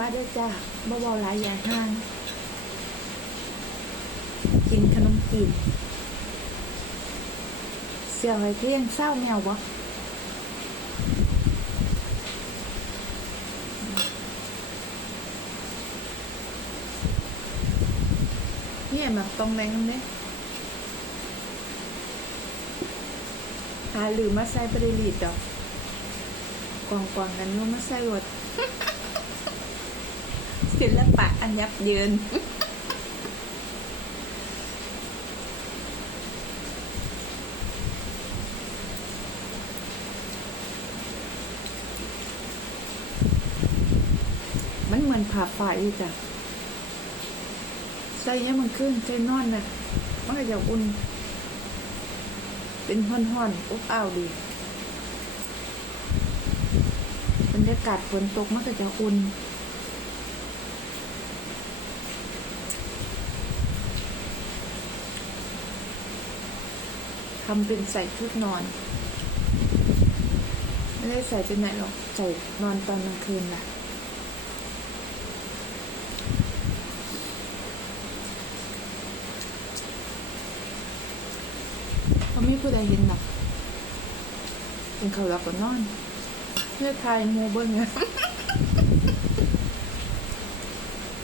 มาด้วยจ้าบ่เบาหลายอย่างห้าง กินขนมจีบเสี่ยวไอ้เที่ยงเศร้าแมวบ่เนี่ยแบบตรงแรงนเนี่ยหาหรือมาใส่บริลีดดอกกองกองๆกันว่ามาใส่หมด ศิลปะอันยับเยินมันเหมือนผ่าฝ่ายอยู่จ้ะใส่เนี่ยมันขึ้นใส่นอนนะมันก็จะอุ่น เป็นห่อนๆอบอ้าวดีบรรยากาศฝนตกมันก็จะอุ่น ทำเป็นใส่ชุดนอน ไม่ได้ใส่จนไหนหรอกใส่นอนตอนกลางคืนล่ะเขาไม่ผู้ใดเห็นหรอกเป็นเขาหลับก็นอนเพื่อทายโมเบิ้งอะ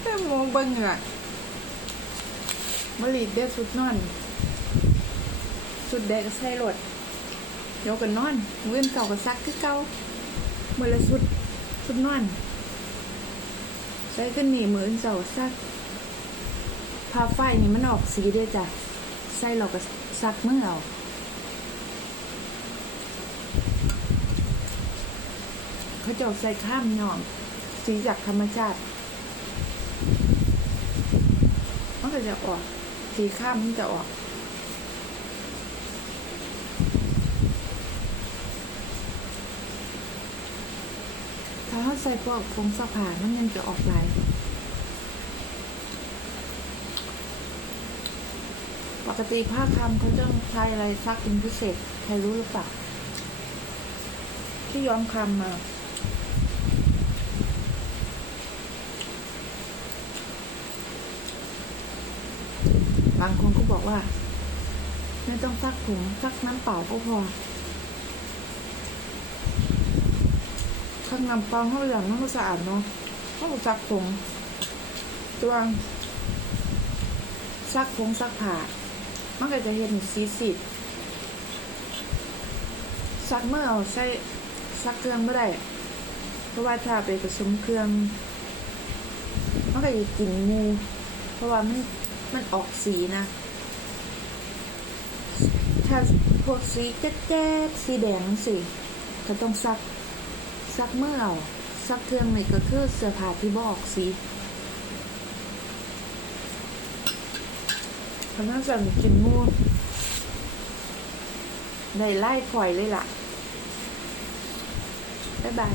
เพื่โมเบิ้งอะมะลีดเด็ดสุดนอน สุดแดงก็ใส่รถเดี๋ยวกันนอนเว้นเก่าก็ซักคือเก่าเมื่อละสุดสุดนอนใส่ขึ้นนี่มือนเสาซักผ้าไฟนี่มันออกสีด้วยจ้ะใส่เราก็ซักเมื่อเอาเขาจะเอาใส่ข้ามหยอม สีจากธรรมชาติมันก็จะออก สีข้ามมันจะออก ถ้าเขาใส่พวกผงซักผ้ามันยังจะออกลายปกติผ้าคำเขาจะใช้อะไรซักเป็นพิเศษ ใครรู้หรือเปล่าที่ย้อมคำมาบางคนก็บอกว่า ไม่ต้องซักถุงซักน้ำเปล่าก็พอ ข้างน้ำปล่าเขาอย่างมันก็สะอาดเนาะเขาก็ซักผงตัวซักผงซักผ้ามันก็จะเห็นสีสิดซักเมื่อเอาใส่ซักเครื่องไม่ได้เพราะว่าถ้าไปผสมเครื่องมันก็จะกลิ่นงูเพราะว่ามันมันออกสีนะ ถ้าพวกสีแจ๊ดสีแดงสิก็ต้องซัก ซักเมื่อเอาซักเครื่องนี่ก็คือเสื้อผ้าที่บอกสิพราะน่าจะมีกลินมูได้ไล่ข่อยเลยล่ะ บ๊ายบาย